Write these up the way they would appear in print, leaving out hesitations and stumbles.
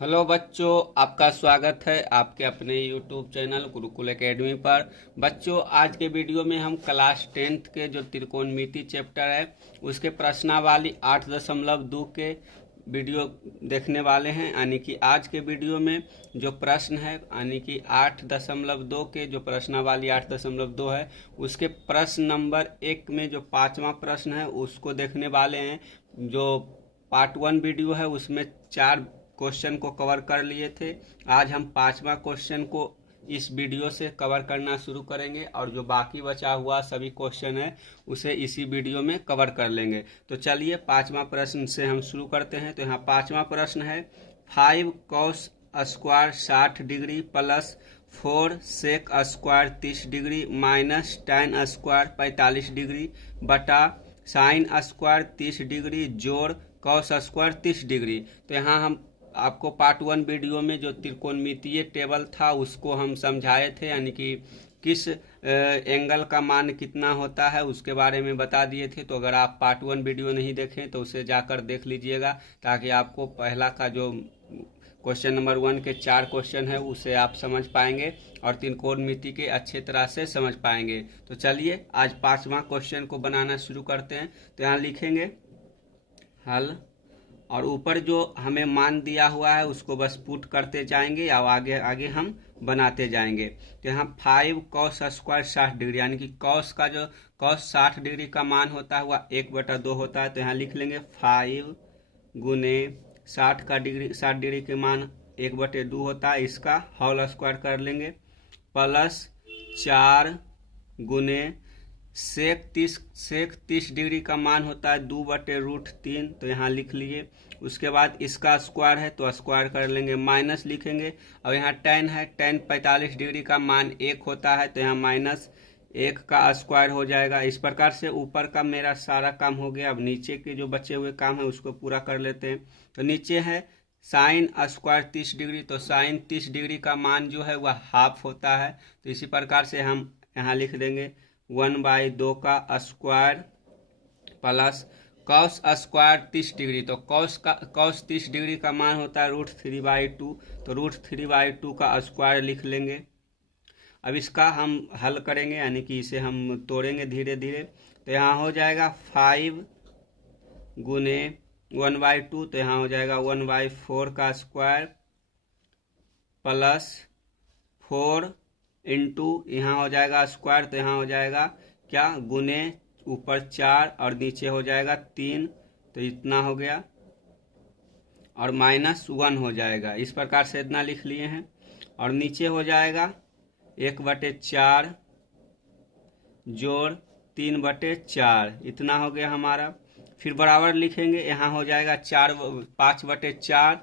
Hello बच्चों, आपका स्वागत है आपके अपने YouTube चैनल गुरुकुल एकेडमी पर। बच्चों, आज के वीडियो में हम क्लास 10th के जो त्रिकोणमिति चैप्टर है उसके प्रश्नावली 8.2 के वीडियो देखने वाले हैं। यानी कि आज के वीडियो में जो प्रश्न है यानी कि 8.2 के जो प्रश्नावली 8.2 है उसके प्रश्न नंबर 1 में जो 5वां प्रश्न है उसको देखने वाले हैं। जो पार्ट 1 वीडियो है उसमें 4 क्वेश्चन को कवर कर लिए थे। आज हम 5वां क्वेश्चन को इस वीडियो से कवर करना शुरू करेंगे और जो बाकी बचा हुआ सभी क्वेश्चन है उसे इसी वीडियो में कवर कर लेंगे। तो चलिए 5वां प्रश्न से हम शुरू करते हैं। तो यहाँ 5वां प्रश्न है 5 cos square 60 degree plus 4 sec square 30 degree minus tan square 45 degree बटा sin स्क्वायर 30 डिग्री जोड़ cos स्क्वायर 30 डिग्री। तो यहाँ हम आपको पार्ट 1 वीडियो में जो त्रिकोणमितीय टेबल था उसको हम समझाए थे, यानी कि किस एंगल का मान कितना होता है उसके बारे में बता दिए थे। तो अगर आप पार्ट 1 वीडियो नहीं देखें तो उसे जाकर देख लीजिएगा, ताकि आपको पहला का जो क्वेश्चन नंबर 1 के 4 क्वेश्चन है उसे आप समझ पाएंगे और त्रिकोणमिति के अच्छे तरह से समझ पाएंगे। तो चलिए आज 5वां क्वेश्चन को बनाना शुरू करते हैं। तो यहाँ लिखेंगे हल और ऊपर जो हमें मान दिया हुआ है उसको बस पुट करते जाएंगे और आगे आगे हम बनाते जाएंगे। तो यहाँ 5 cos स्क्वायर 60 डिग्री, यानी कि cos का जो cos 60 डिग्री का मान होता है वह 1/2 होता है। तो यहाँ लिख लेंगे 5 गुने 60 डिग्री के मान 1/2 होता है, इसका होल स्क्वायर कर लेंगे प्लस 4 गुने सेक 30 डिग्री का मान होता है 2/√3। तो यहाँ लिख लिए। उसके बाद इसका स्क्वायर है तो स्क्वायर कर लेंगे, माइनस लिखेंगे। और यहाँ tan है, tan 45 डिग्री का मान 1 होता है तो यहाँ -1 का स्क्वायर हो जाएगा। इस प्रकार से ऊपर का मेरा सारा काम हो गया। अब नीचे के जो बचे हुए काम है उसको पूरा कर लेते हैं। तो नीचे है साइन स्क्वायर 30 डिग्री, तो साइन 30 डिग्री का मान जो है वह हाफ होता है। तो इसी प्रकार से हम यहाँ लिख देंगे 1/2 का square plus cos square 30 degree, तो cos 30 डिग्री का मान होता है √3/2, तो √3/2 का स्क्वायर लिख लेंगे। अब इसका हम हल करेंगे, यानी कि इसे हम तोड़ेंगे धीरे धीरे। तो यहाँ हो जाएगा 5 गुने 1/2, तो यहाँ हो जाएगा 1/4 का स्क्वायर प्लस 4 इंटू यहाँ हो जाएगा स्क्वायर, तो यहाँ हो जाएगा क्या गुने ऊपर 4 और नीचे हो जाएगा 3, तो इतना हो गया और -1 हो जाएगा। इस प्रकार से इतना लिख लिए हैं। और नीचे हो जाएगा 1/4 जोड़ 3/4, इतना हो गया हमारा। फिर बराबर लिखेंगे, यहाँ हो जाएगा 5/4,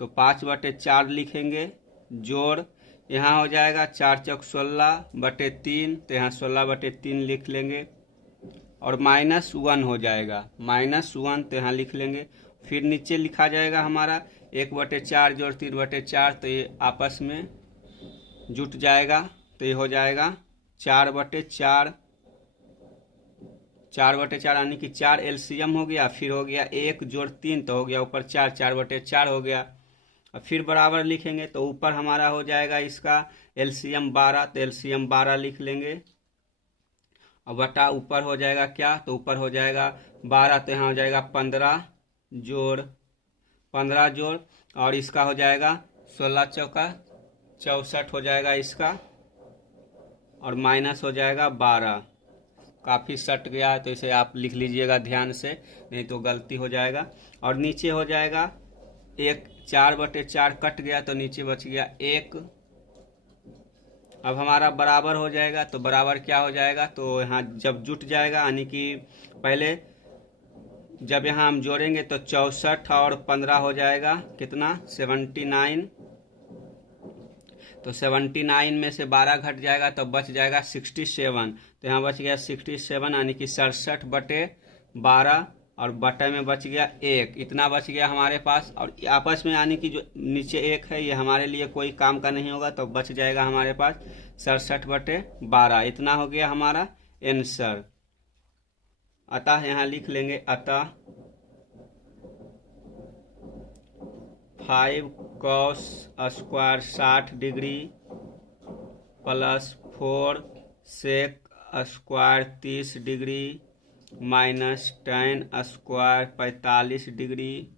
तो 5/4 लिखेंगे जोड़ यहाँ हो जाएगा 4 चौक 16/3, तो यहाँ 16/3 लिख लेंगे और -1 हो जाएगा, -1 तो यहाँ लिख लेंगे। फिर नीचे लिखा जाएगा हमारा 1/4 जोड़ 3/4, तो ये आपस में जुट जाएगा, तो ये हो जाएगा 4/4, यानी कि 4 एलसीएम हो गया। फिर हो गया 1 जोड़ 3, तो हो गया ऊपर 4, 4/4 हो गया। और फिर बराबर लिखेंगे, तो ऊपर हमारा हो जाएगा इसका एलसीएम 12, तो एलसीएम 12 लिख लेंगे और बटा ऊपर हो जाएगा क्या, तो ऊपर हो जाएगा 12, तो यहाँ हो जाएगा 15 जोड़ और इसका हो जाएगा 16 चौका 64 हो जाएगा इसका, और माइनस हो जाएगा 12। काफ़ी सट गया है तो इसे आप लिख लीजिएगा ध्यान से, नहीं तो गलती हो जाएगा। और नीचे हो जाएगा 4/4 कट गया तो नीचे बच गया 1। अब हमारा बराबर हो जाएगा, तो बराबर क्या हो जाएगा, तो यहाँ जब जुट जाएगा यानी कि पहले जब यहाँ हम जोड़ेंगे तो 64 और 15 हो जाएगा कितना 79, तो 79 में से 12 घट जाएगा तो बच जाएगा 67, तो यहाँ बच गया 67, यानी कि 67/12 और बटे में बच गया 1, इतना बच गया हमारे पास। और आपस में यानी कि जो नीचे 1 है ये हमारे लिए कोई काम का नहीं होगा, तो बच जाएगा हमारे पास 67/12, इतना हो गया हमारा आंसर। अतः यहाँ लिख लेंगे अतः 5 cos square 60 degree plus 4 sec square 30 degree minus ten square 45 degree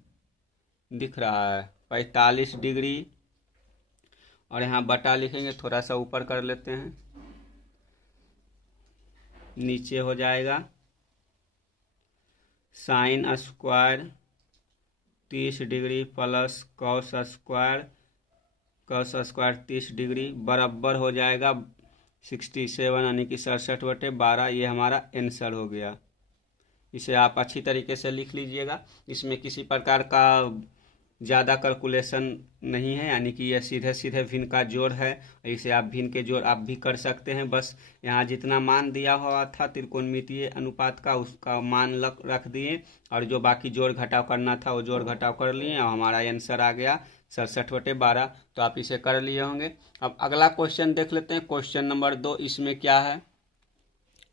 दिख रहा है 45 डिग्री, और यहाँ बटा लिखेंगे, थोड़ा सा ऊपर कर लेते हैं, नीचे हो जाएगा sine square 30 degree plus cos square 30 degree बराबर हो जाएगा 67 यानी कि 67/12। ये हमारा आंसर हो गया। इसे आप अच्छी तरीके से लिख लीजिएगा। इसमें किसी प्रकार का ज़्यादा कैलकुलेशन नहीं है, यानी कि यह सीधे सीधे भिन्न का जोड़ है। इसे आप भिन्न के जोड़ आप भी कर सकते हैं। बस यहाँ जितना मान दिया हुआ था त्रिकोणमितीय अनुपात का, उसका मान रख दिए, और जो बाकी जोड़ घटाव करना था वो जोड़ घटाव कर लिए, और हमारा आंसर आ गया 67/12। तो आप इसे कर लिए होंगे। अब अगला क्वेश्चन देख लेते हैं, क्वेश्चन नंबर 2। इसमें क्या है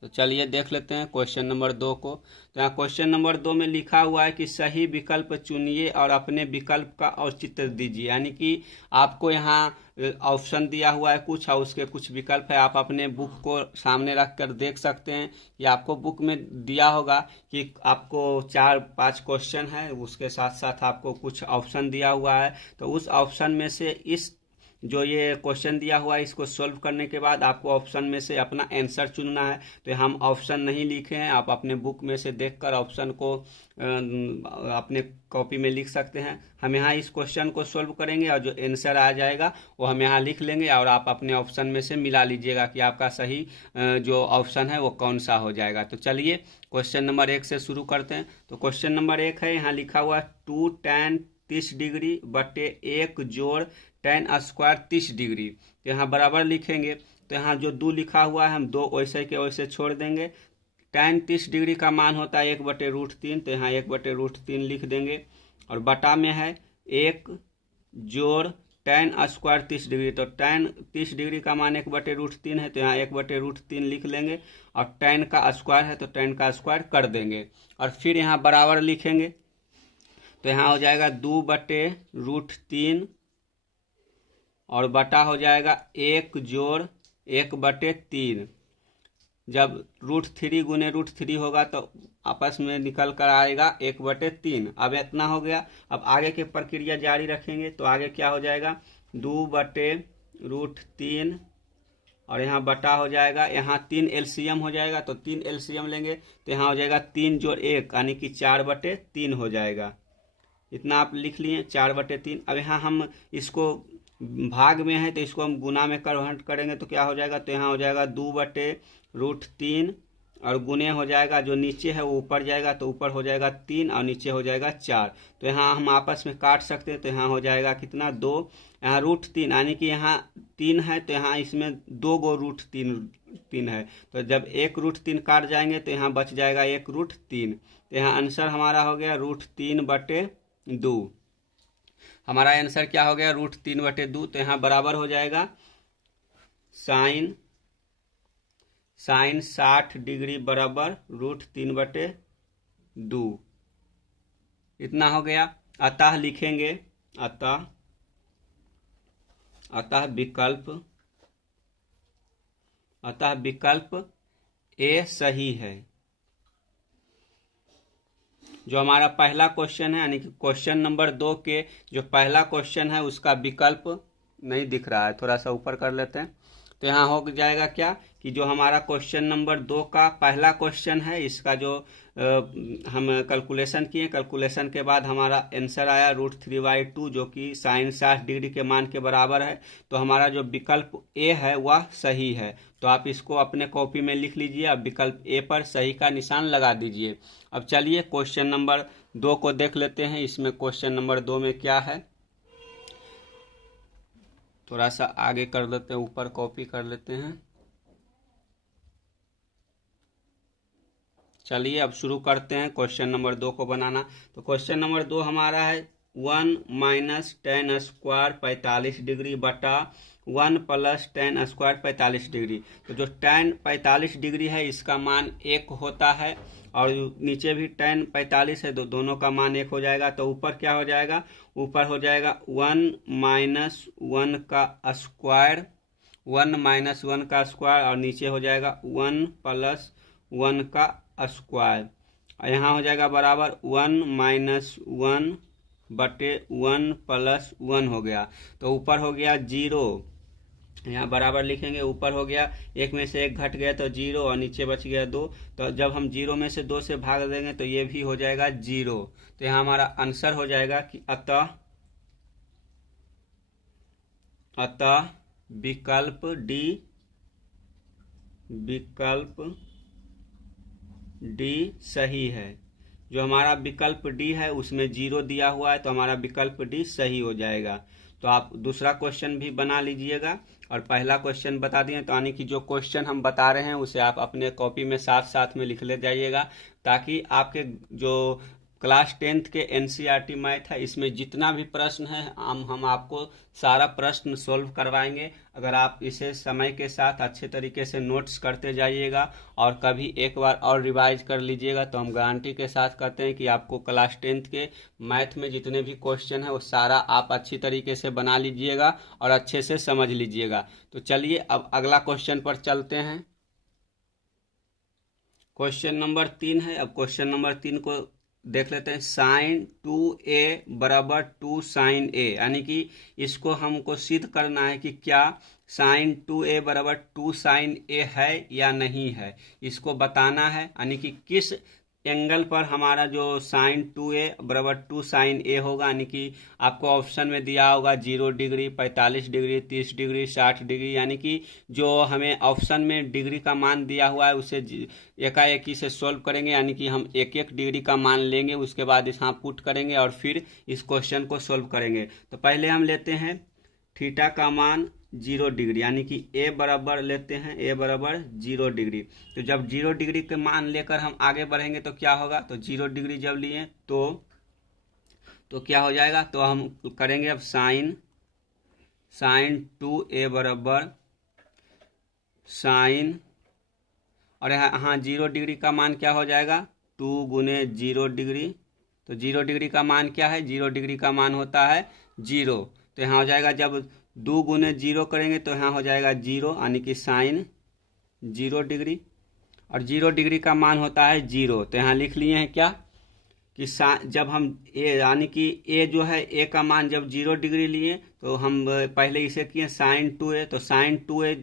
तो चलिए देख लेते हैं क्वेश्चन नंबर 2 को। तो यहाँ क्वेश्चन नंबर 2 में लिखा हुआ है कि सही विकल्प चुनिए और अपने विकल्प का औचित्य दीजिए। यानी कि आपको यहाँ ऑप्शन दिया हुआ है कुछ, और उसके कुछ विकल्प है। आप अपने बुक को सामने रख कर देख सकते हैं। या आपको बुक में दिया होगा कि आपको 4-5 क्वेश्चन है, उसके साथ साथ आपको कुछ ऑप्शन दिया हुआ है। तो उस ऑप्शन में से इस जो ये क्वेश्चन दिया हुआ है, इसको सॉल्व करने के बाद आपको ऑप्शन में से अपना आंसर चुनना है। तो हम ऑप्शन नहीं लिखे हैं, आप अपने बुक में से देखकर ऑप्शन को अपने कॉपी में लिख सकते हैं। हम यहाँ इस क्वेश्चन को सॉल्व करेंगे और जो आंसर आ जाएगा वो हम यहाँ लिख लेंगे, और आप अपने ऑप्शन में से मिला लीजिएगा कि आपका सही जो ऑप्शन है वो कौन सा हो जाएगा। तो चलिए क्वेश्चन नंबर 1 से शुरू करते हैं। तो क्वेश्चन नंबर 1 है, यहाँ लिखा हुआ 2 tan 30 डिग्री बटे 1 जोड़ tan स्क्वायर 30 डिग्री। तो यहाँ बराबर लिखेंगे। तो यहाँ जो 2 लिखा हुआ है हम 2 वैसे के वैसे छोड़ देंगे। tan 30 डिग्री का मान होता है 1/√3, तो यहाँ 1/√3 लिख देंगे, और बटा में है 1 जोड़ tan स्क्वायर 30 डिग्री। तो tan 30 डिग्री का मान 1/√3 है, तो यहाँ 1/√3 लिख लेंगे, और tan का स्क्वायर है तो tan का स्क्वायर कर देंगे, और फिर यहाँ बराबर लिखेंगे। तो यहाँ हो जाएगा 2/√3 और बटा हो जाएगा 1 जोड़ 1/3। जब √3 गुने √3 होगा तो आपस में निकल कर आएगा 1/3। अब इतना हो गया। अब आगे की प्रक्रिया जारी रखेंगे। तो आगे क्या हो जाएगा 2/√3 और यहाँ बटा हो जाएगा, यहाँ 3 LCM हो जाएगा, तो 3 LCM लेंगे तो यहाँ हो जाएगा 3 जोड़ 1 यानी कि 4/3 हो जाएगा। इतना आप लिख लिए 4/3। अब यहाँ हम इसको भाग में है तो इसको हम गुना में कन्वर्ट करेंगे तो क्या हो जाएगा, तो यहाँ हो जाएगा 2/√3 और गुने हो जाएगा, जो नीचे है वो ऊपर जाएगा तो ऊपर हो जाएगा 3 और नीचे हो जाएगा 4। तो यहाँ हम आपस में काट सकते हैं। तो यहाँ हो जाएगा कितना 2, यहाँ √3 यानी कि यहाँ 3 है तो यहाँ इसमें 2 गो √3 है। तो जब 1 √3 काट जाएंगे तो यहाँ बच जाएगा 1 √3। तो यहाँ आंसर हमारा हो गया √3/2। हमारा आंसर क्या हो गया √3/2। तो यहाँ बराबर हो जाएगा साइन 60 डिग्री बराबर √3/2। इतना हो गया। अतः लिखेंगे अतः विकल्प ए सही है। जो हमारा पहला क्वेश्चन है यानी कि क्वेश्चन नंबर 2 के जो पहला क्वेश्चन है उसका विकल्प नहीं दिख रहा है, थोड़ा सा ऊपर कर लेते हैं। तो यहाँ हो जाएगा क्या कि जो हमारा क्वेश्चन नंबर 2 का पहला क्वेश्चन है, इसका जो हम कैलकुलेशन किए, कैलकुलेशन के बाद हमारा आंसर आया √3/2 जो कि साइन 60 डिग्री के मान के बराबर है। तो हमारा जो विकल्प ए है वह सही है। तो आप इसको अपने कॉपी में लिख लीजिए। अब विकल्प ए पर सही का निशान लगा दीजिए। अब चलिए क्वेश्चन नंबर 2 को देख लेते हैं। इसमें क्वेश्चन नंबर 2 में क्या है, थोड़ा सा आगे कर लेते हैं, ऊपर कॉपी कर लेते हैं। चलिए अब शुरू करते हैं क्वेश्चन नंबर 2 को बनाना। तो क्वेश्चन नंबर 2 हमारा है 1 - tan स्क्वायर 45 डिग्री बटा 1 + tan स्क्वायर 45 डिग्री। तो जो tan 45 डिग्री है इसका मान 1 होता है, और नीचे भी tan 45 है, दोनों का मान 1 हो जाएगा। तो ऊपर क्या हो जाएगा, ऊपर हो जाएगा 1 माइनस 1 का स्क्वायर, 1 माइनस 1 का स्क्वायर, और नीचे हो जाएगा 1 प्लस 1 का स्क्वायर। और यहाँ हो जाएगा बराबर 1 माइनस 1 बटे 1 प्लस 1 हो गया। तो ऊपर हो गया 0, यहाँ बराबर लिखेंगे, ऊपर हो गया 1 में से 1 घट गया तो 0, और नीचे बच गया 2। तो जब हम 0 में से 2 से भाग देंगे तो ये भी हो जाएगा 0। तो यहाँ हमारा आंसर हो जाएगा कि अतः विकल्प डी सही है। जो हमारा विकल्प डी है उसमें 0 दिया हुआ है, तो हमारा विकल्प डी सही हो जाएगा। तो आप दूसरा क्वेश्चन भी बना लीजिएगा और पहला क्वेश्चन बता दिए। तो यानी कि जो क्वेश्चन हम बता रहे हैं उसे आप अपने कॉपी में साथ साथ में लिख ले जाइएगा, ताकि आपके जो क्लास 10th के NCERT मैथ है इसमें जितना भी प्रश्न है हम आपको सारा प्रश्न सोल्व करवाएंगे। अगर आप इसे समय के साथ अच्छे तरीके से नोट्स करते जाइएगा और कभी एक बार और रिवाइज कर लीजिएगा, तो हम गारंटी के साथ कहते हैं कि आपको क्लास 10th के मैथ में जितने भी क्वेश्चन है वो सारा आप अच्छी तरीके से बना लीजिएगा और अच्छे से समझ लीजिएगा। तो चलिए अब अगला क्वेश्चन पर चलते हैं। क्वेश्चन नंबर 3 है। अब क्वेश्चन नंबर 3 को देख लेते हैं। sin 2a बराबर 2 sin a, यानी कि इसको हमको सिद्ध करना है कि क्या sin 2a बराबर 2 sin a है या नहीं है, इसको बताना है। यानी कि किस एंगल पर हमारा जो sin 2a बराबर 2 sin a होगा। यानी कि आपको ऑप्शन में दिया होगा 0 डिग्री, 45 डिग्री, 30 डिग्री, 60 डिग्री। यानी कि जो हमें ऑप्शन में डिग्री का मान दिया हुआ है उसे एकाएकी से सोल्व करेंगे। यानी कि हम एक एक डिग्री का मान लेंगे, उसके बाद यहाँ पुट करेंगे और फिर इस क्वेश्चन को सोल्व करेंगे। तो पहले हम लेते हैं थीटा का मान 0 डिग्री, यानी कि a बराबर लेते हैं, a बराबर 0 डिग्री। तो जब 0 डिग्री के मान लेकर हम आगे बढ़ेंगे तो क्या होगा, तो 0 डिग्री जब लिए तो क्या हो जाएगा, तो हम करेंगे अब साइन 2a बराबर साइन, और यहाँ 0 डिग्री का मान क्या हो जाएगा, 2 गुने 0 डिग्री। तो 0 डिग्री का मान क्या है, 0 डिग्री का मान होता है 0। तो यहाँ हो जाएगा, जब 2 गुने 0 करेंगे तो यहाँ हो जाएगा 0, यानी कि साइन 0 डिग्री। और 0 डिग्री का मान होता है 0। तो यहाँ लिख लिए हैं क्या कि जब हम ए, यानी कि ए जो है, ए का मान जब 0 डिग्री लिए तो हम पहले इसे किए साइन 2a। तो साइन 2a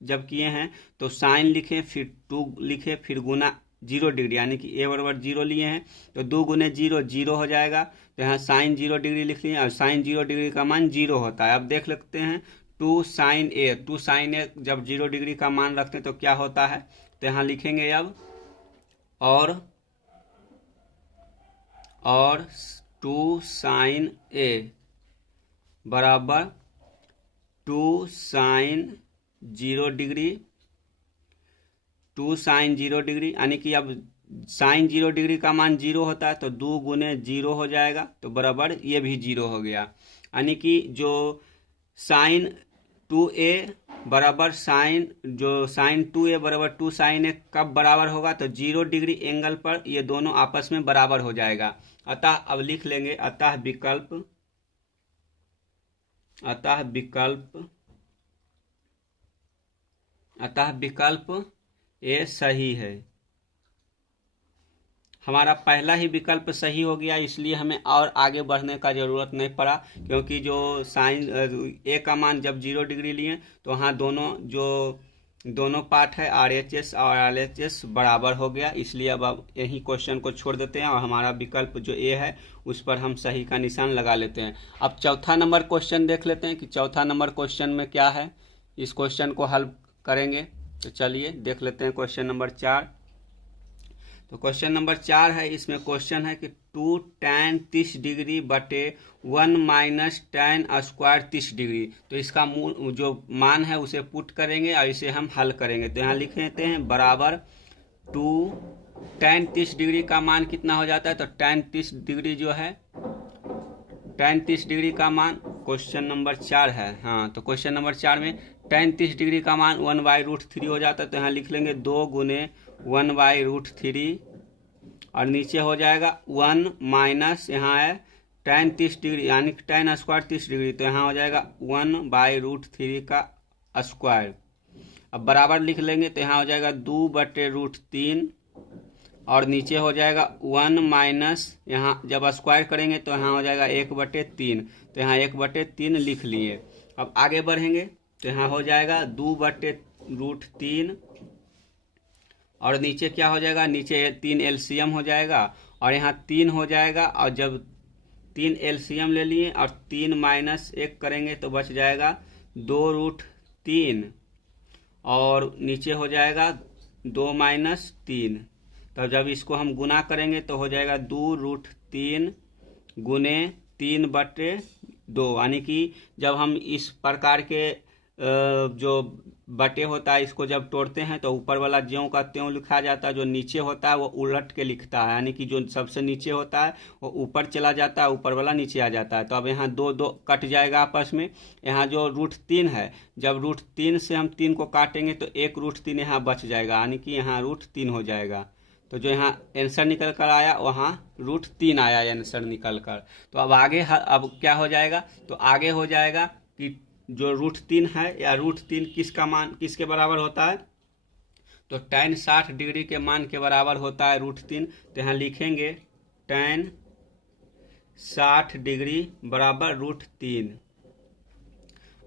जब किए हैं तो साइन लिखे, फिर 2 लिखे, फिर गुना 0 डिग्री, यानी कि ए बराबर 0 लिए हैं तो 2 गुने 0 0 हो जाएगा। तो यहाँ साइन 0 डिग्री लिख लिए और साइन 0 डिग्री का मान 0 होता है। अब देख लेते हैं 2 साइन ए, 2 साइन ए जब 0 डिग्री का मान रखते हैं तो क्या होता है। तो यहाँ लिखेंगे अब और 2 साइन ए बराबर 2 साइन 0 डिग्री, 2 साइन 0 डिग्री, यानी कि अब साइन 0 डिग्री का मान 0 होता है तो 2 गुने 0 हो जाएगा, तो बराबर ये भी 0 हो गया। यानी कि जो साइन 2a बराबर साइन 2a बराबर 2 साइन a कब बराबर होगा, तो 0 डिग्री एंगल पर ये दोनों आपस में बराबर हो जाएगा। अतः अब लिख लेंगे, अतः विकल्प ए सही है। हमारा पहला ही विकल्प सही हो गया, इसलिए हमें और आगे बढ़ने का जरूरत नहीं पड़ा, क्योंकि जो साइन ए का मान जब 0 डिग्री लिए तो वहाँ दोनों पार्ट है RHS और LHS बराबर हो गया। इसलिए अब यही क्वेश्चन को छोड़ देते हैं और हमारा विकल्प जो ए है उस पर हम सही का निशान लगा लेते हैं। अब चौथा नंबर क्वेश्चन देख लेते हैं कि चौथा नंबर क्वेश्चन में क्या है। इस क्वेश्चन को हल करेंगे, तो चलिए देख लेते हैं क्वेश्चन नंबर 4। तो क्वेश्चन नंबर 4 है, इसमें क्वेश्चन है कि 2 tan 30 डिग्री बटे 1 माइनस tan स्क्वायर 30 डिग्री। तो इसका जो मान है उसे पुट करेंगे और इसे हम हल करेंगे। तो यहाँ लिख लेते हैं बराबर 2 tan 30 डिग्री का मान कितना हो जाता है, तो tan 30 डिग्री जो है, tan 30 डिग्री का मान क्वेश्चन नंबर 4 है। हाँ, तो क्वेश्चन नंबर 4 में tan 30 डिग्री का मान 1/√3 हो जाता है। तो यहाँ लिख लेंगे 2 गुने 1/√3 और नीचे हो जाएगा 1 माइनस यहाँ है tan 30 डिग्री यानी कि tan स्क्वायर 30 डिग्री, तो यहाँ हो जाएगा 1/√3 का स्क्वायर। अब बराबर लिख लेंगे तो यहाँ हो जाएगा 2/√3 और नीचे हो जाएगा 1 माइनस यहाँ जब स्क्वायर करेंगे तो यहाँ हो जाएगा 1/3, तो यहाँ 1/3 लिख लिए। अब आगे बढ़ेंगे तो यहाँ हो जाएगा 2/√3 और नीचे क्या हो जाएगा, नीचे 3 एलसीएम हो जाएगा और यहाँ 3 हो जाएगा। और जब 3 एलसीएम ले लिए और 3 माइनस 1 करेंगे तो बच जाएगा 2√3 और /नीचे हो जाएगा 2 माइनस 3। तो जब इसको हम गुना करेंगे तो हो जाएगा 2√3 गुने 3/2, यानी कि जब हम इस प्रकार के जो बटे होता है इसको जब तोड़ते हैं तो ऊपर वाला ज्यों का त्यों लिखा जाता है, जो नीचे होता है वो उलट के लिखता है, यानी कि जो सबसे नीचे होता है वो ऊपर चला जाता है, ऊपर वाला नीचे आ जाता है। तो अब यहाँ 2 कट जाएगा आपस में। यहाँ जो √3 है, जब √3 से हम 3 को काटेंगे तो 1√3 यहाँ बच जाएगा, यानी कि यहाँ √3 हो जाएगा। तो जो यहाँ आंसर निकल कर आया वहाँ √3 आया आंसर निकल कर। तो अब आगे अब क्या हो जाएगा, तो आगे हो जाएगा कि जो √3 है या √3 किसका मान किसके बराबर होता है, तो tan 60 डिग्री के मान के बराबर होता है √3। तो यहाँ लिखेंगे tan 60 डिग्री बराबर √3।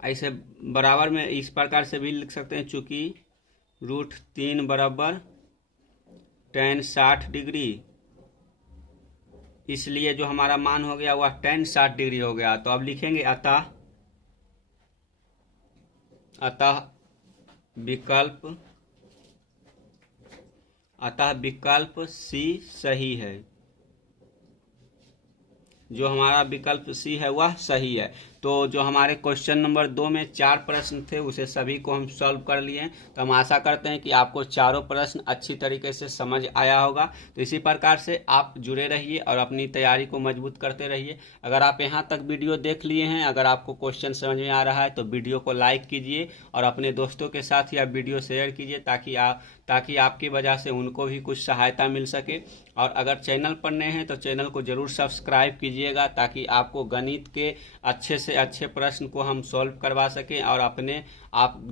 ऐसे बराबर में इस प्रकार से भी लिख सकते हैं, चूंकि √3 बराबर tan 60 डिग्री, इसलिए जो हमारा मान हो गया वह tan 60 डिग्री हो गया। तो अब लिखेंगे अतः विकल्प सी सही है। जो हमारा विकल्प सी है वह सही है। तो जो हमारे क्वेश्चन नंबर 2 में 4 प्रश्न थे उसे सभी को हम सॉल्व कर लिए हैं। तो हम आशा करते हैं कि आपको चारों प्रश्न अच्छी तरीके से समझ आया होगा। तो इसी प्रकार से आप जुड़े रहिए और अपनी तैयारी को मजबूत करते रहिए। अगर आप यहाँ तक वीडियो देख लिए हैं, अगर आपको क्वेश्चन समझ में आ रहा है तो वीडियो को लाइक कीजिए और अपने दोस्तों के साथ या वीडियो शेयर कीजिए ताकि आपकी वजह से उनको भी कुछ सहायता मिल सके। और अगर चैनल पर नए हैं तो चैनल को जरूर सब्सक्राइब कीजिएगा ताकि आपको गणित के अच्छे से अच्छे प्रश्न को हम सॉल्व करवा सकें और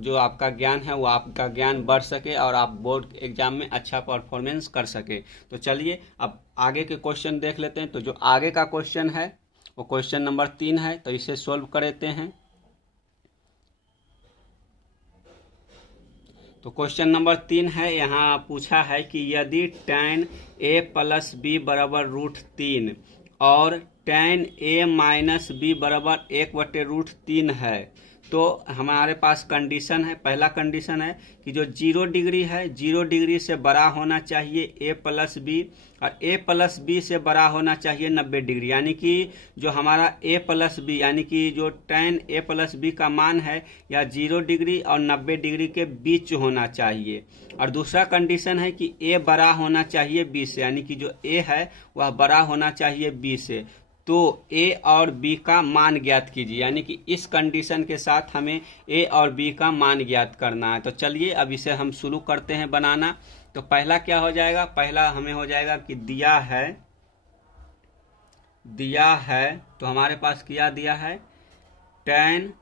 जो आपका ज्ञान है वो आपका ज्ञान बढ़ सके और आप बोर्ड एग्जाम में अच्छा परफॉर्मेंस कर सके। तो चलिए अब आगे के क्वेश्चन देख लेते हैं। तो जो आगे का क्वेश्चन है वो क्वेश्चन नंबर 3 है, तो इसे सॉल्व कर लेते हैं। तो क्वेश्चन नंबर 3 है, यहाँ पूछा है कि यदि tan a + b बराबर √3 और tan a - b बराबर 1/√3 है तो हमारे पास कंडीशन है, पहला कंडीशन है कि जो 0 डिग्री है 0 डिग्री से बड़ा होना चाहिए a + b और a + b से बड़ा होना चाहिए 90 डिग्री, यानी कि जो हमारा a + b यानी कि जो tan a + b का मान है या 0 डिग्री और 90 डिग्री के बीच होना चाहिए। और दूसरा कंडीशन है कि a बड़ा होना चाहिए b से, यानी कि जो a है वह बड़ा होना चाहिए b से। तो a और b का मान ज्ञात कीजिए, यानी कि इस कंडीशन के साथ हमें a और b का मान ज्ञात करना है। तो चलिए अब इसे हम शुरू करते हैं बनाना। तो पहला क्या हो जाएगा, पहला हमें हो जाएगा कि दिया है तो हमारे पास क्या दिया है, tan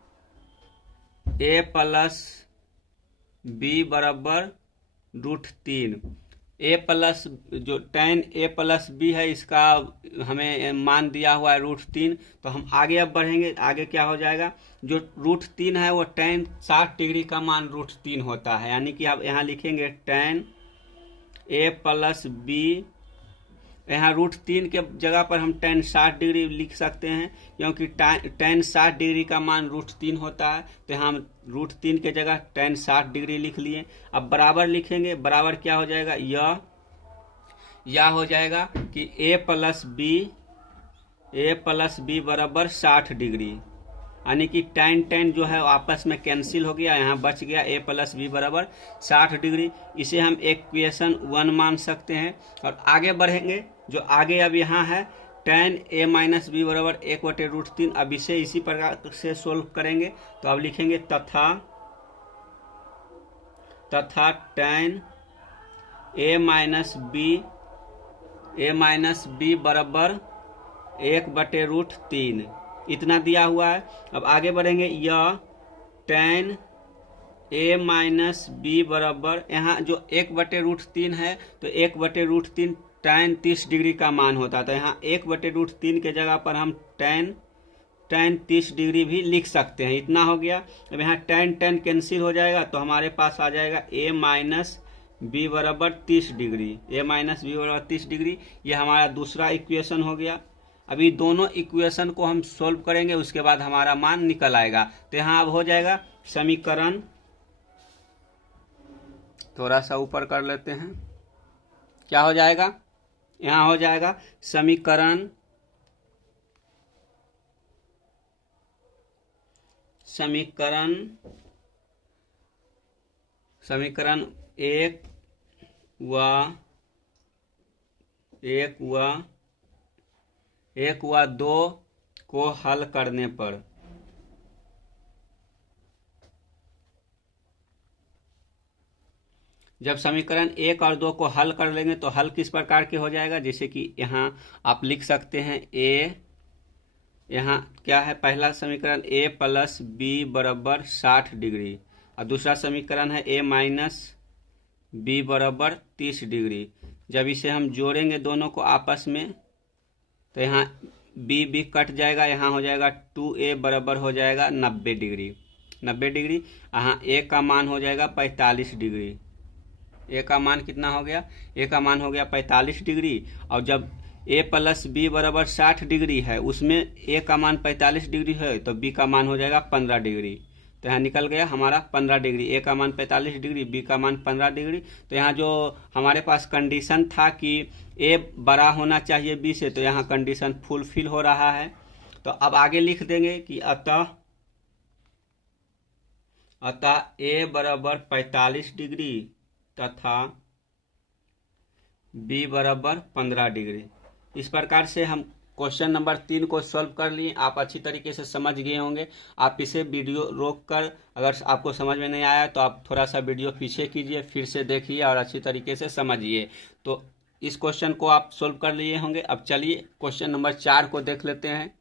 a + b बराबर √3। जो tan a + b है इसका हमें मान दिया हुआ है √3। तो हम आगे अब बढ़ेंगे, आगे क्या हो जाएगा, जो √3 है वो tan 60 डिग्री का मान √3 होता है, यानी कि आप यहाँ लिखेंगे tan a + b, यहाँ √3 के जगह पर हम tan 60 डिग्री लिख सकते हैं क्योंकि tan 60 डिग्री का मान √3 होता है। तो यहाँ हम √3 के जगह tan 60 डिग्री लिख लिए। अब बराबर लिखेंगे, बराबर क्या हो जाएगा, यह हो जाएगा कि a + b बराबर 60 डिग्री, यानी कि tan जो है आपस में कैंसिल हो गया, यहाँ बच गया a + b बराबर 60 डिग्री। इसे हम इक्वेशन 1 मान सकते हैं। और आगे बढ़ेंगे, जो आगे अब यहाँ है tan a - b बराबर 1/√3। अब इसे इसी प्रकार से सोल्व करेंगे। तो अब लिखेंगे तथा tan a - b A minus B बराबर 1/√3 इतना दिया हुआ है। अब आगे बढ़ेंगे, यह tan ए माइनस बी बराबर, यहाँ जो 1/√3 है तो 1/√3 tan 30 डिग्री का मान होता था। यहाँ 1/√3 के जगह पर हम tan 30 डिग्री भी लिख सकते हैं। इतना हो गया। अब यहाँ tan कैंसिल हो जाएगा तो हमारे पास आ जाएगा a माइनस बी बराबर 30 डिग्री, a माइनस बी बराबर 30 डिग्री। ये हमारा दूसरा इक्वेशन हो गया। अभी दोनों इक्वेशन को हम सोल्व करेंगे, उसके बाद हमारा मान निकल आएगा। तो यहाँ अब हो जाएगा समीकरण, थोड़ा सा ऊपर कर लेते हैं, क्या हो जाएगा, यहाँ हो जाएगा समीकरण एक व दो को हल करने पर जब समीकरण 1 और 2 को हल कर लेंगे तो हल किस प्रकार के हो जाएगा, जैसे कि यहाँ आप लिख सकते हैं a, यहाँ क्या है, पहला समीकरण a प्लस बी बराबर 60 डिग्री और दूसरा समीकरण है a माइनस बी बराबर 30 डिग्री। जब इसे हम जोड़ेंगे दोनों को आपस में तो यहाँ b कट जाएगा, यहाँ हो जाएगा 2a बराबर हो जाएगा 90 डिग्री। यहाँ a का मान हो जाएगा 45 डिग्री। a का मान कितना हो गया, a का मान हो गया 45 डिग्री। और जब a प्लस बी बराबर 60 डिग्री है, उसमें a का मान 45 डिग्री है तो b का मान हो जाएगा 15 डिग्री। तो यहाँ निकल गया हमारा 15 डिग्री, a का मान 45 डिग्री, b का मान 15 डिग्री। तो यहाँ जो हमारे पास कंडीशन था कि a बड़ा होना चाहिए b से, तो यहाँ कंडीशन फुलफिल हो रहा है। तो अब आगे लिख देंगे कि अतः a बराबर 45 डिग्री तथा b बराबर 15 डिग्री। इस प्रकार से हम क्वेश्चन नंबर 3 को सॉल्व कर लिए। आप अच्छी तरीके से समझ गए होंगे। आप इसे वीडियो रोक कर, अगर आपको समझ में नहीं आया तो आप थोड़ा सा वीडियो पीछे कीजिए, फिर से देखिए और अच्छी तरीके से समझिए। तो इस क्वेश्चन को आप सॉल्व कर लिए होंगे। अब चलिए क्वेश्चन नंबर 4 को देख लेते हैं।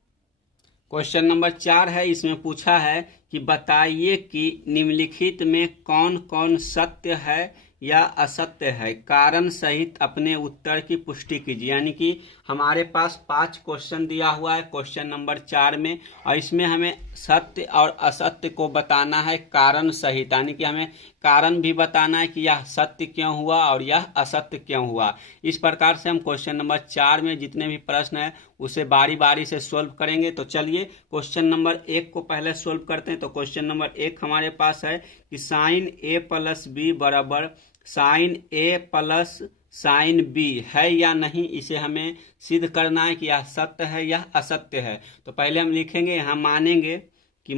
क्वेश्चन नंबर 4 है, इसमें पूछा है कि बताइए कि निम्नलिखित में कौन कौन सत्य है या असत्य है, कारण सहित अपने उत्तर की पुष्टि कीजिए। यानी कि हमारे पास 5 क्वेश्चन दिया हुआ है क्वेश्चन नंबर 4 में, और इसमें हमें सत्य और असत्य को बताना है कारण सहित। यानी कि हमें कारण भी बताना है कि यह सत्य क्यों हुआ और यह असत्य क्यों हुआ। इस प्रकार से हम क्वेश्चन नंबर 4 में जितने भी प्रश्न है उसे बारी बारी से सोल्व करेंगे। तो चलिए क्वेश्चन नंबर 1 को पहले सोल्व करते हैं। तो क्वेश्चन नंबर 1 हमारे पास है कि साइन ए प्लस बी बराबर sine A plus sine B है या नहीं, इसे हमें सिद्ध करना है कि यह सत्य है या असत्य है। तो पहले हम लिखेंगे, यहाँ मानेंगे कि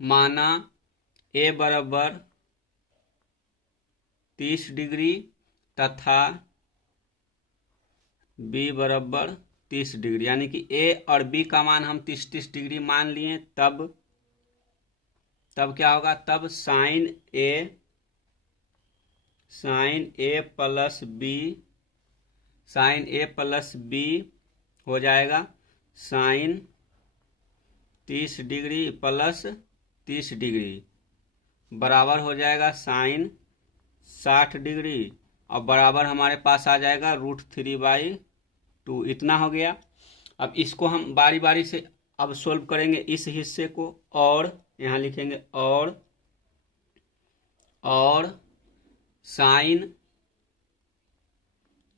माना ए बराबर 30 डिग्री तथा बी बराबर 30 डिग्री। यानी कि ए और बी का मान हम 30 डिग्री मान लिए। तब क्या होगा, तब साइन ए प्लस बी हो जाएगा साइन 30 डिग्री प्लस 30 डिग्री बराबर हो जाएगा साइन 60 डिग्री, और बराबर हमारे पास आ जाएगा √3/2। इतना हो गया। अब इसको हम बारी बारी से अब सोल्व करेंगे इस हिस्से को, और यहाँ लिखेंगे और sine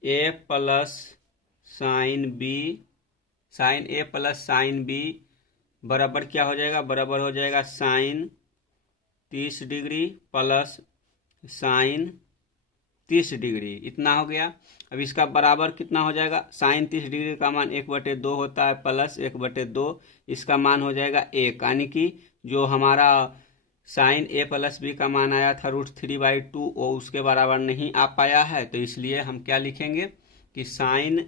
A plus sine B बराबर क्या हो जाएगा, बराबर हो जाएगा sine 30 degree plus sine 30 degree. इतना हो गया। अब इसका बराबर कितना हो जाएगा, साइन 30 डिग्री का मान 1/2 होता है प्लस 1/2, इसका मान हो जाएगा 1। यानी कि जो हमारा साइन ए प्लस बी का मान आया था √3/2 वो उसके बराबर नहीं आ पाया है। तो इसलिए हम क्या लिखेंगे कि साइन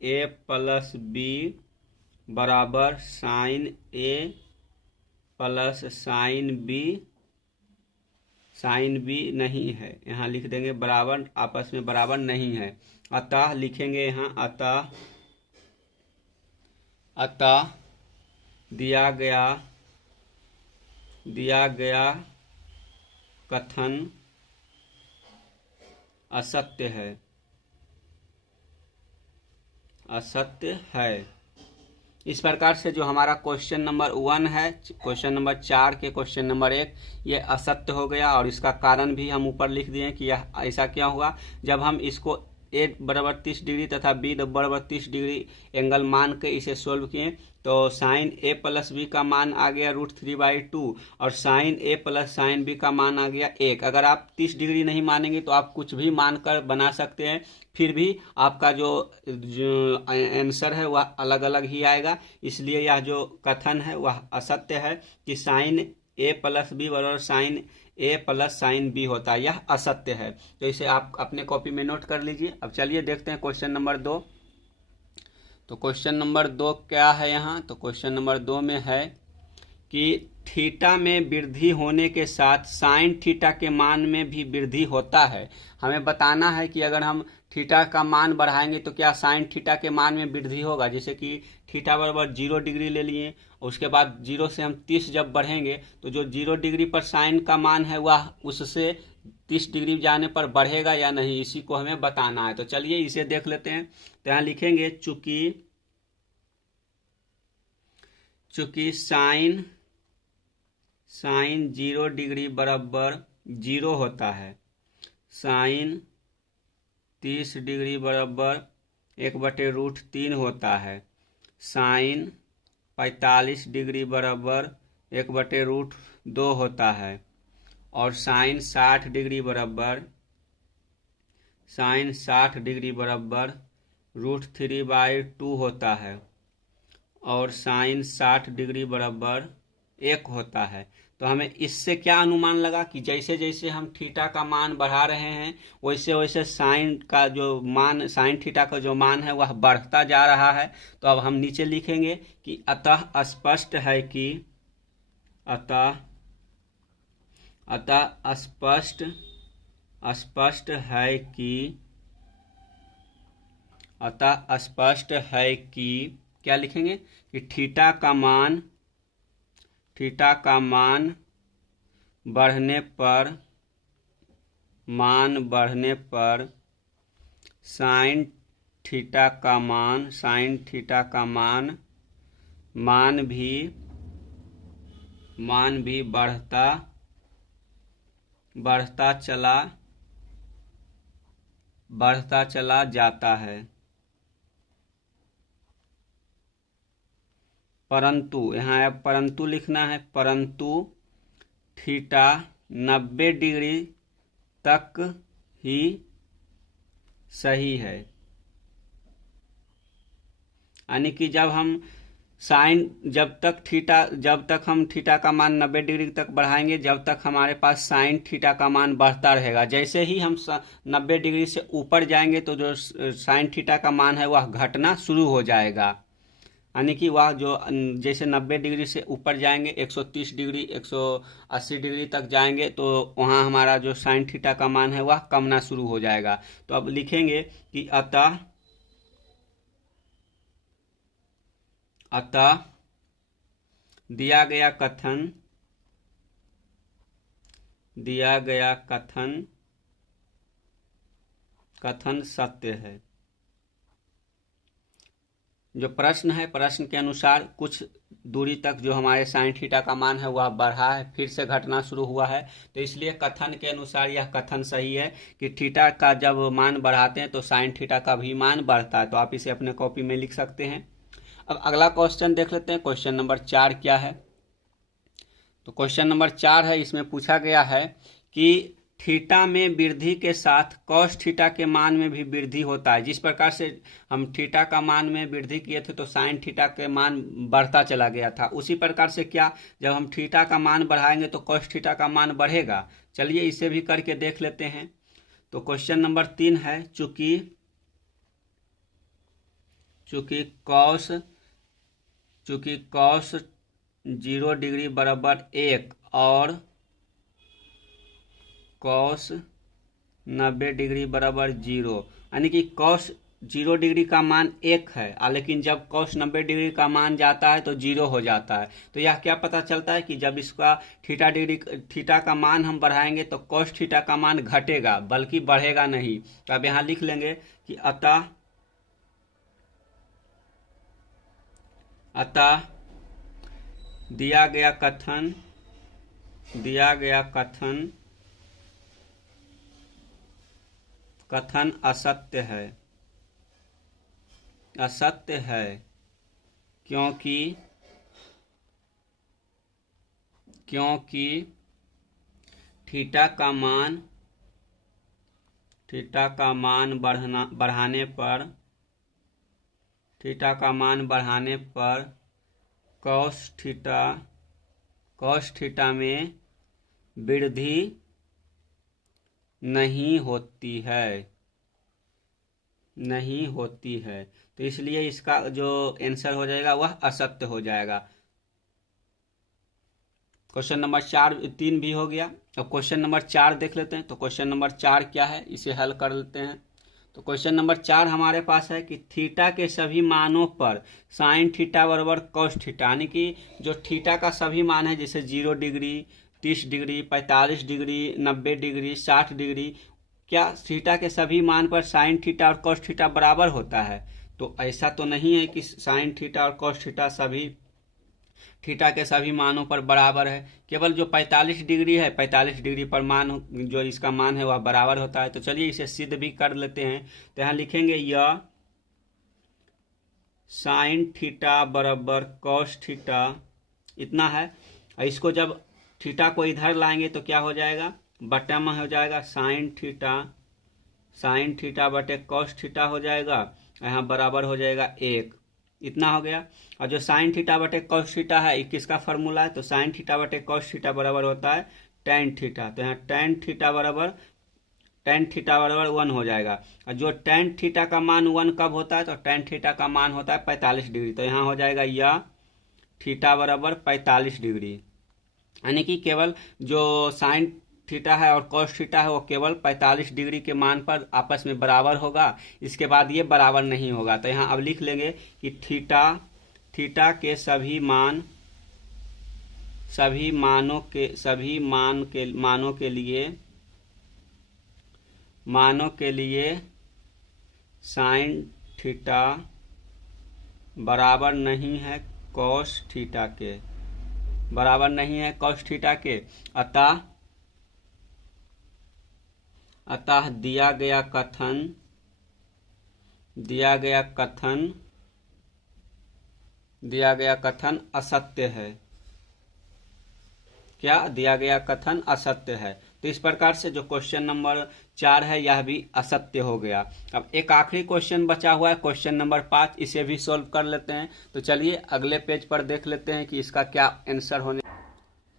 ए प्लस बी बराबर sine A plus sine B sine B नहीं है। यहाँ लिख देंगे बराबर, आपस में बराबर नहीं है। अतः लिखेंगे यहाँ अतः दिया गया कथन असत्य है। इस प्रकार से जो हमारा क्वेश्चन नंबर 1 है, क्वेश्चन नंबर 4 के क्वेश्चन नंबर 1 ये असत्य हो गया, और इसका कारण भी हम ऊपर लिख दिए कि यह ऐसा क्या हुआ। जब हम इसको ए बराबर 30 डिग्री तथा बी बराबर 30 डिग्री एंगल मान के इसे सोल्व किए तो साइन ए प्लस बी का मान आ गया √3/2 और sine A plus sine B का मान आ गया 1। अगर आप 30 डिग्री नहीं मानेंगे तो आप कुछ भी मानकर बना सकते हैं, फिर भी आपका जो आंसर है वह अलग अलग ही आएगा। इसलिए यह जो कथन है वह असत्य है कि साइन ए प्लस बी बराबर sine A plus sine B होता है, यह असत्य है। तो इसे आप अपने कॉपी में नोट कर लीजिए। अब चलिए देखते हैं क्वेश्चन नंबर 2। तो क्वेश्चन नंबर 2 क्या है यहाँ, तो क्वेश्चन नंबर 2 में है कि थीटा में वृद्धि होने के साथ साइन थीटा के मान में भी वृद्धि होता है। हमें बताना है कि अगर हम थीटा का मान बढ़ाएंगे तो क्या साइन थीटा के मान में वृद्धि होगा। जैसे कि थीटा बराबर 0 डिग्री ले लिए, उसके बाद 0 से हम 30 जब बढ़ेंगे तो जो 0 डिग्री पर साइन का मान है वह उससे 30 डिग्री जाने पर बढ़ेगा या नहीं, इसी को हमें बताना है। तो चलिए इसे देख लेते हैं। तो यहाँ लिखेंगे चूंकि साइन 0 डिग्री बराबर 0 होता है, साइन 30 डिग्री बराबर 1/√3 होता है, साइन 45 डिग्री बराबर 1/√2 होता है, और साइन 60 डिग्री बराबर √3/2 होता है, और साइन 60 डिग्री बराबर 1 होता है। तो हमें इससे क्या अनुमान लगा कि जैसे जैसे हम थीटा का मान बढ़ा रहे हैं वैसे वैसे साइन थीटा का जो मान है वह बढ़ता जा रहा है। तो अब हम नीचे लिखेंगे कि अतः स्पष्ट है कि क्या लिखेंगे कि थीटा का मान बढ़ने पर साइन थीटा का मान भी बढ़ता चला जाता है। परंतु यहाँ अब परंतु लिखना है, परंतु थीटा 90 डिग्री तक ही सही है। यानी कि जब तक हम थीटा का मान 90 डिग्री तक बढ़ाएंगे, जब तक हमारे पास साइन थीटा का मान बढ़ता रहेगा। जैसे ही हम 90 डिग्री से ऊपर जाएंगे तो जो साइन थीटा का मान है वह घटना शुरू हो जाएगा। यानी कि वह जो जैसे 90 डिग्री से ऊपर जाएंगे 130 डिग्री 180 डिग्री तक जाएंगे तो वहाँ हमारा जो साइन थीटा का मान है वह कमना शुरू हो जाएगा। तो अब लिखेंगे कि अतः दिया गया कथन सत्य है। जो प्रश्न है, प्रश्न के अनुसार कुछ दूरी तक जो हमारे साइन थीटा का मान है वह बढ़ा है, फिर से घटना शुरू हुआ है। तो इसलिए कथन के अनुसार यह कथन सही है कि थीटा का जब मान बढ़ाते हैं तो साइन थीटा का भी मान बढ़ता है। तो आप इसे अपने कॉपी में लिख सकते हैं। अब अगला क्वेश्चन देख लेते हैं। क्वेश्चन नंबर 4 क्या है, तो क्वेश्चन नंबर 4 है, इसमें पूछा गया है कि थीटा में वृद्धि के साथ कॉस थीटा के मान में भी वृद्धि होता है। जिस प्रकार से हम थीटा का मान में वृद्धि किए थे तो साइन थीटा के मान बढ़ता चला गया था, उसी प्रकार से क्या जब हम थीटा का मान बढ़ाएंगे तो कॉस थीटा का मान बढ़ेगा। चलिए इसे भी करके देख लेते हैं। तो क्वेश्चन नंबर 3 है, चूंकि कॉस 0 डिग्री बराबर 1 और कॉस 90 डिग्री बराबर 0, यानी कि कॉस 0 डिग्री का मान 1 है, लेकिन जब कॉस 90 डिग्री का मान जाता है तो 0 हो जाता है। तो यह क्या पता चलता है कि जब इसका थीटा का मान हम बढ़ाएंगे तो कॉस थीटा का मान घटेगा, बल्कि बढ़ेगा नहीं। तो अब यहाँ लिख लेंगे कि अतः दिया गया कथन असत्य है, क्योंकि थीटा का मान बढ़ाने पर कॉस थीटा में वृद्धि नहीं होती है। तो इसलिए इसका जो आंसर हो जाएगा वह असत्य हो जाएगा। क्वेश्चन नंबर 3 भी हो गया। अब क्वेश्चन नंबर 4 देख लेते हैं। तो क्वेश्चन नंबर 4 क्या है, इसे हल कर लेते हैं। तो क्वेश्चन नंबर 4 हमारे पास है कि थीटा के सभी मानों पर साइन थीटा बराबर कॉस थीटा, यानी कि जो थीटा का सभी मान है, जैसे 0 degree, 30 degree, 45 degree, 90 degree, 60 degree, क्या थीटा के सभी मान पर साइन थीटा और कॉस थीटा बराबर होता है? तो ऐसा तो नहीं है कि साइन थीटा और कॉस थीटा सभी थीटा के सभी मानों पर बराबर है। केवल जो 45 डिग्री है, 45 डिग्री पर मान जो इसका मान है वह बराबर होता है। तो चलिए इसे सिद्ध भी कर लेते हैं। तो यहाँ लिखेंगे यह साइन थीटा बराबर कॉस थीटा इतना है। इसको जब थीटा को इधर लाएंगे तो क्या हो जाएगा, बटे में हो जाएगा साइन थीटा बटे कॉस थीटा हो जाएगा। यहाँ बराबर हो जाएगा 1, इतना हो गया। और जो साइन थीटा बटे कॉस थीटा है, किसका फॉर्मूला है, तो साइन थीटा बटे कॉस थीटा बराबर होता है टेन थीटा। तो यहाँ टेन थीटा बराबर 1 हो जाएगा। और जो टेन थीटा का मान 1 कब होता है, तो टेन थीटा का मान होता है 45 डिग्री। तो यहाँ हो जाएगा यह थीटा बराबर 45 डिग्री, यानी कि केवल जो साइन थीटा है और कॉस थीटा है वो केवल 45 डिग्री के मान पर आपस में बराबर होगा, इसके बाद ये बराबर नहीं होगा। तो यहाँ अब लिख लेंगे कि थीटा के सभी मानों के लिए साइन थीटा बराबर नहीं है कॉस थीटा के, अतः दिया गया कथन असत्य है। क्या दिया गया कथन असत्य है? तो इस प्रकार से जो क्वेश्चन नंबर 4 है यह भी असत्य हो गया। अब एक आखिरी क्वेश्चन बचा हुआ है, क्वेश्चन नंबर 5, इसे भी सॉल्व कर लेते हैं। तो चलिए अगले पेज पर देख लेते हैं कि इसका क्या आंसर होने।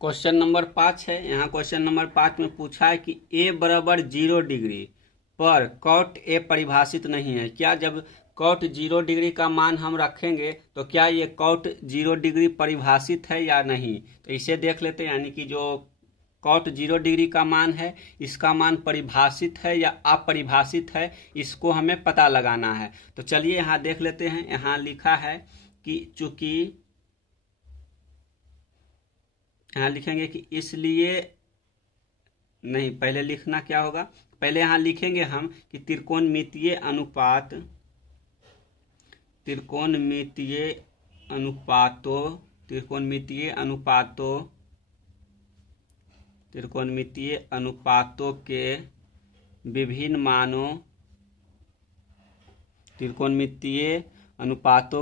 क्वेश्चन नंबर 5 है। यहाँ क्वेश्चन नंबर 5 में पूछा है कि a बराबर 0 डिग्री पर कॉट a परिभाषित नहीं है। क्या जब कॉट 0 डिग्री का मान हम रखेंगे तो क्या ये कॉट 0 डिग्री परिभाषित है या नहीं? तो इसे देख लेते हैं, यानी कि जो कॉट 0 डिग्री का मान है इसका मान परिभाषित है या अपरिभाषित है, इसको हमें पता लगाना है। तो चलिए यहाँ देख लेते हैं। यहाँ लिखा है कि चूंकि, यहाँ लिखेंगे कि इसलिए नहीं, पहले लिखना क्या होगा, पहले यहाँ लिखेंगे हम कि त्रिकोणमितीय अनुपातों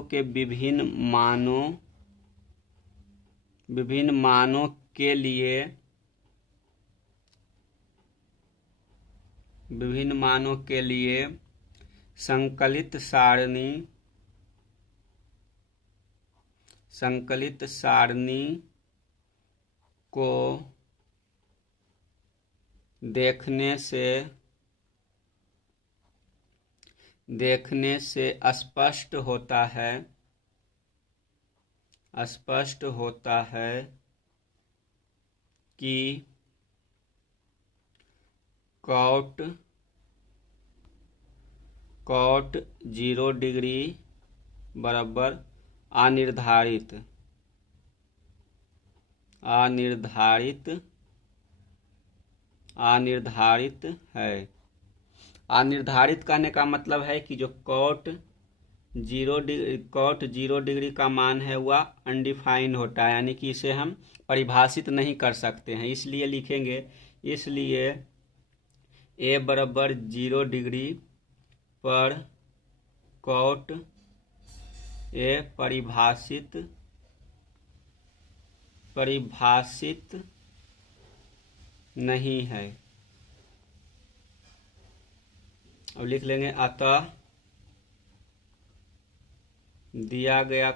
के विभिन्न मानों के लिए संकलित सारणी को देखने से स्पष्ट होता है कि कॉट 0 डिग्री बराबर अनिर्धारित है। अनिर्धारित कहने का मतलब है कि जो कॉट 0 डिग्री का मान है वह अनडिफाइंड होता है, यानी कि इसे हम परिभाषित नहीं कर सकते हैं। इसलिए लिखेंगे, इसलिए a बराबर 0 डिग्री पर कॉट a परिभाषित नहीं है। अब लिख लेंगे, अतः दिया गया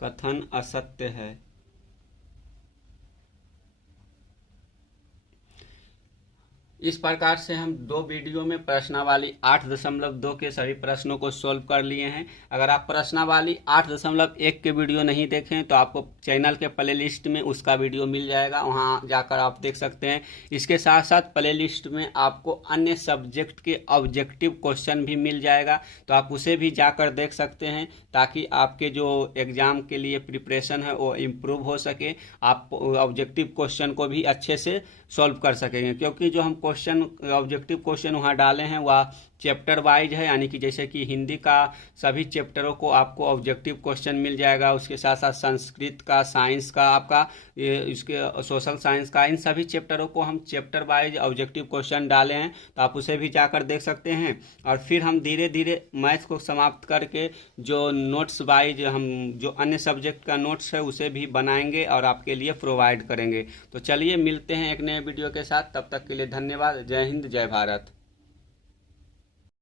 कथन असत्य है। इस प्रकार से हम 2 वीडियो में प्रश्नावली 8.2 के सभी प्रश्नों को सोल्व कर लिए हैं। अगर आप प्रश्नावली 8.1 के वीडियो नहीं देखें तो आपको चैनल के प्ले लिस्ट में उसका वीडियो मिल जाएगा, वहां जाकर आप देख सकते हैं। इसके साथ साथ प्ले लिस्ट में आपको अन्य सब्जेक्ट के ऑब्जेक्टिव क्वेश्चन भी मिल जाएगा, तो आप उसे भी जाकर देख सकते हैं, ताकि आपके जो एग्जाम के लिए प्रिपरेशन है वो इम्प्रूव हो सके, आप ऑब्जेक्टिव क्वेश्चन को भी अच्छे से सॉल्व कर सकेंगे। क्योंकि जो हम ऑब्जेक्टिव क्वेश्चन वहाँ डाले हैं वह चैप्टर वाइज है, यानी कि जैसे कि हिंदी का सभी चैप्टरों को आपको ऑब्जेक्टिव क्वेश्चन मिल जाएगा, उसके साथ साथ संस्कृत का, साइंस का, आपका इसके सोशल साइंस का, इन सभी चैप्टरों को हम चैप्टर वाइज ऑब्जेक्टिव क्वेश्चन डाले हैं, तो आप उसे भी जाकर देख सकते हैं। और फिर हम धीरे धीरे मैथ को समाप्त करके जो नोट्स वाइज हम जो अन्य सब्जेक्ट का नोट्स है उसे भी बनाएंगे और आपके लिए प्रोवाइड करेंगे। तो चलिए मिलते हैं एक नए वीडियो के साथ, तब तक के लिए धन्यवाद। जय हिंद, जय भारत।